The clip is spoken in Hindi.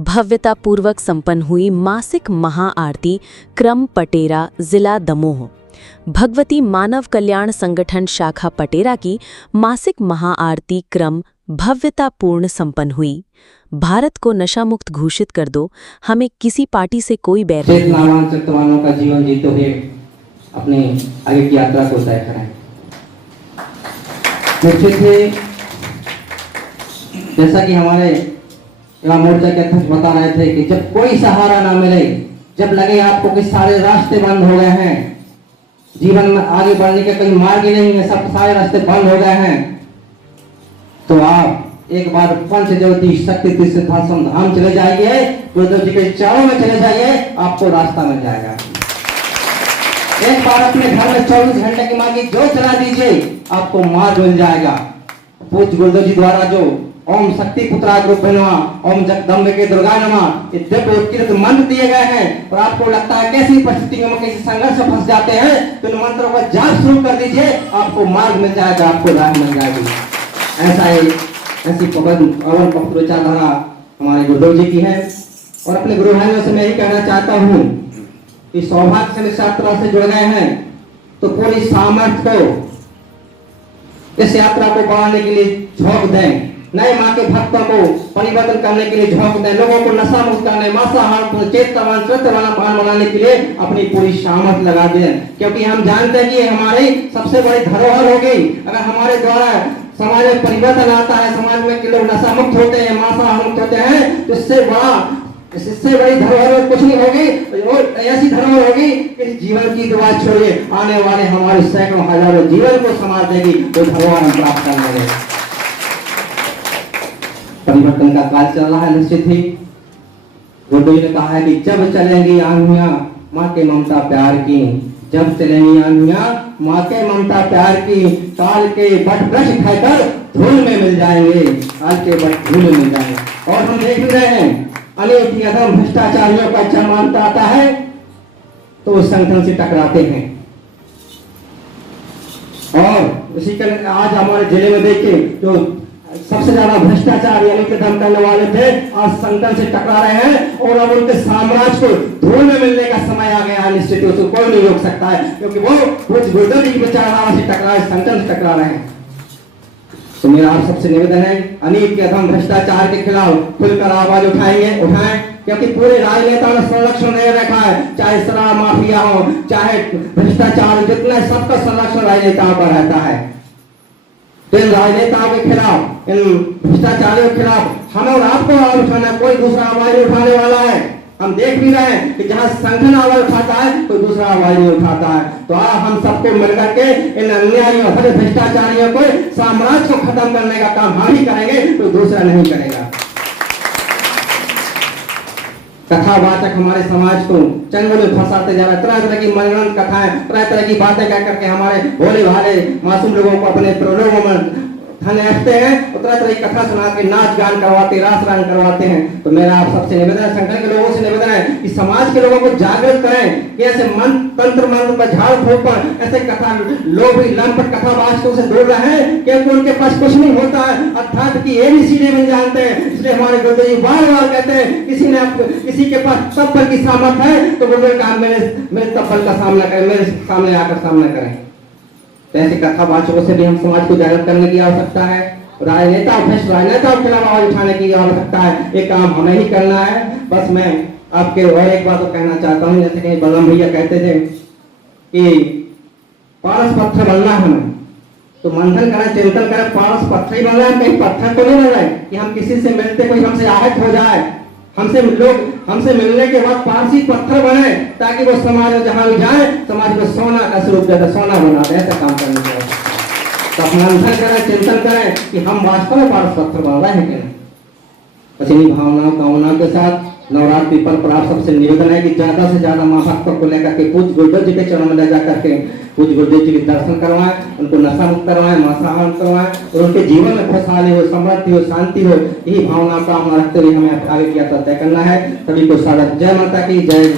भव्यतापूर्वक संपन्न हुई मासिक महाआरती क्रम पटेरा जिला दमोह। भगवती मानव कल्याण संगठन शाखा पटेरा की मासिक महाआरती क्रम भव्यतापूर्ण संपन्न हुई। भारत को नशा मुक्त घोषित कर दो, हमें किसी पार्टी से कोई बैर नहीं। चेतनावान का जीवन जीते हुए अपनी आगे की यात्रा को तय करें। निश्चित ही जैसा कि हमारे युवा मोर्चा के अध्यक्ष बता रहे थे कि जब कोई सहारा ना मिले, जब लगे आपको कि सारे रास्ते बंद हो गए हैं, जीवन में आगे बढ़ने का कोई मार्ग ही नहीं है, सब सारे रास्ते बंद हो गए हैं, तो आप एक बार पंचज्योति शक्ति तीर्थ धाम चले जाइए, गुरुदेव जी के चरणों में चले जाइए, आपको रास्ता मिल जाएगा। एक बार अपने घर में 24 घंटे की माँ की ज्योत जला दीजिए, आपको मार्ग मिल जाएगा। पूज्य गुरुदेव जी द्वारा जो ओम शक्ति पुत्रा ग्रुप नमः, ओम जगदम्बे दुर्गा नमः, ये दिव्य उत्कृष्ट मंत्र दिए गए हैं, और आपको लगता है कैसी परिस्थितियों में किसी संघर्ष में फंस जाते हैं, तो इन मंत्रों का जाप शुरू कर दीजिए, आपको मार्ग मिल जाएगा, आपको राह मिल जाएगी। ऐसी पवन पवित्र विचारधारा हमारे गुरुदेव जी की है। और अपने गुरु भाइयों से मैं यही कहना चाहता हूँ कि सौभाग्य से इस यात्रा से जुड़ गए हैं, तो पूरी सामर्थ्य को इस यात्रा को बढ़ाने के लिए झोंक दें, नए माँ के भक्तों को परिवर्तन करने के लिए झोंक दें, लोगों को नशा मुक्त करने, मांसाहार चेतनावान श्रद्धावान बनाने के लिए अपनी पूरी सामर्थ्य लगा दें। क्योंकि हम जानते हैं कि हमारी सबसे बड़ी धरोहर होगी। अगर हमारे द्वारा समाज में परिवर्तन आता है, समाज में लोग नशा मुक्त होते हैं, मांसाहार मुक्त होते हैं, तो इससे बड़ी धरोहर कुछ नहीं होगी। और ऐसी धरोहर होगी कि जीवन की दुआ छोड़िए, आने वाले हमारे सैकड़ों हजारों जीवन को संभाल देगी, तो धरोहर हम प्राप्त कर लेंगे। परिवर्तन का काल चल रहा है। निश्चित ही गुरुदेव ने कहा है कि जब चलेंगी आंधियां माँ के ममता प्यार की, जब चलेंगी आंधियां माँ के ममता प्यार की, काल के बट वृक्ष खाकर धूल में मिल जाएंगे, काल के बट धूल में मिल जाएंगे। और हम देख भी रहे हैं अनेक अधम भ्रष्टाचारियों का जब आता है तो उस संगठन से टकराते हैं। और इसी के आज हमारे जिले में देखिए जो सबसे ज्यादा भ्रष्टाचार यानी कि धम करने वाले थे, आज संगठन से टकरा रहे हैं, और अब उनके साम्राज्य को धूल में मिलने का समय आ गया है। निश्चित उसको कोई नहीं रोक सकता है, क्योंकि वो गुरुदेव जी की विचारधारा से टकरा रहे, संगठन से टकरा रहे हैं। तो मेरा आप सबसे निवेदन है, अनेक के अधम भ्रष्टाचार के खिलाफ खुलकर आवाज उठाएं, क्योंकि पूरे राजनेताओं ने संरक्षण नहीं रखा है, चाहे शराब माफिया हो, चाहे भ्रष्टाचार, जितना सबका संरक्षण राजनेताओं का रहता है। तो इन राजनेताओं के खिलाफ, इन भ्रष्टाचारियों के खिलाफ हमें और आपको आवाज उठाना, कोई दूसरा आवाज उठाने वाला है। हम देख भी रहे हैं कि जहां संगठन आवाज उठाता है कोई दूसरा आवाज नहीं उठाता है। तो हम सबको मिलकर के इन अन्यायियों भ्रष्टाचारियों को साम्राज्य को खत्म करने का काम हम ही करेंगे, तो दूसरा नहीं करेगा। कथावाचक हमारे समाज को चंगुल में फंसाते जा रहे हैं, तरह तरह की मनगढ़ंत कथाएं, तरह तरह की बातें कह करके हमारे भोले भाले मासूम लोगों को अपने प्रलोभों में रखते हैं, तरह तरह की कथा सुना के नाच गान करवाते, रास रंग करवाते हैं। तो मेरा आप सबसे निवेदन है, संगठन के लोगों से निवेदन है कि समाज के लोगों को जागृत करें कि ऐसे तंत्र मंत्र पर झाड़ फूक पर ऐसे कथा लोग भी लंपट कथावाचकों से दूर रहे, क्योंकि उनके पास कुछ नहीं होता है, अर्थात की ABCD नहीं जानते हैं। इसलिए हमारे गुरुदेव जी बार बार कहते हैं किसी के पास तब्बल की सामर्थ है तो गुरुदेव का मेरे तब्बल का सामना करें, मेरे सामने आकर सामना करें। तो ऐसे कथावाचकों से भी हम समाज को जागृत करने की आवश्यकता है, राजनेताओं के खिलाफ आवाज उठाने की आवश्यकता है। ये काम हमें ही करना है। बस मैं आपके और एक बात कहना चाहता हूँ, जैसे कि बलराम भैया कहते थे कि पारस पत्थर बनना हमें, तो मंथन करें, चिंतन करें, पारस पत्थर ही बन रहा है, कहीं पत्थर तो नहीं बन रहा है कि हम किसी से मिलते कोई हमसे आहत हो जाए, हमसे मिलने के बाद पारसी पत्थर बने, ताकि वो समाज में जहां भी जाए समाज को सोना का स्वरूप देता, सोना बना दे। ऐसा काम करना चाहिए। तो मंथन करें, चिंतन करें कि हम वास्तव में पारस पत्थर बन रहे हैं कि नहीं। बस इन्हीं भावनाओं कामनाओं के साथ नवरात्रि पर आप सबसे निवेदन है कि ज्यादा से ज्यादा माँ भक्तों को लेकर के पूज्य गुरुदेव जी के चरणों में ले जाकर के पूज्य गुरुदेव जी के दर्शन करवाएं, उनको नशा मुक्त करवाएं, मांसाहार करवाएं, और उनके जीवन में खुशहाली हो, समृद्धि हो, शांति हो। यही भावना का रखते हुए हमें आगे की यात्रा तय करना है। सभी को स्वागत। जय माता की जय।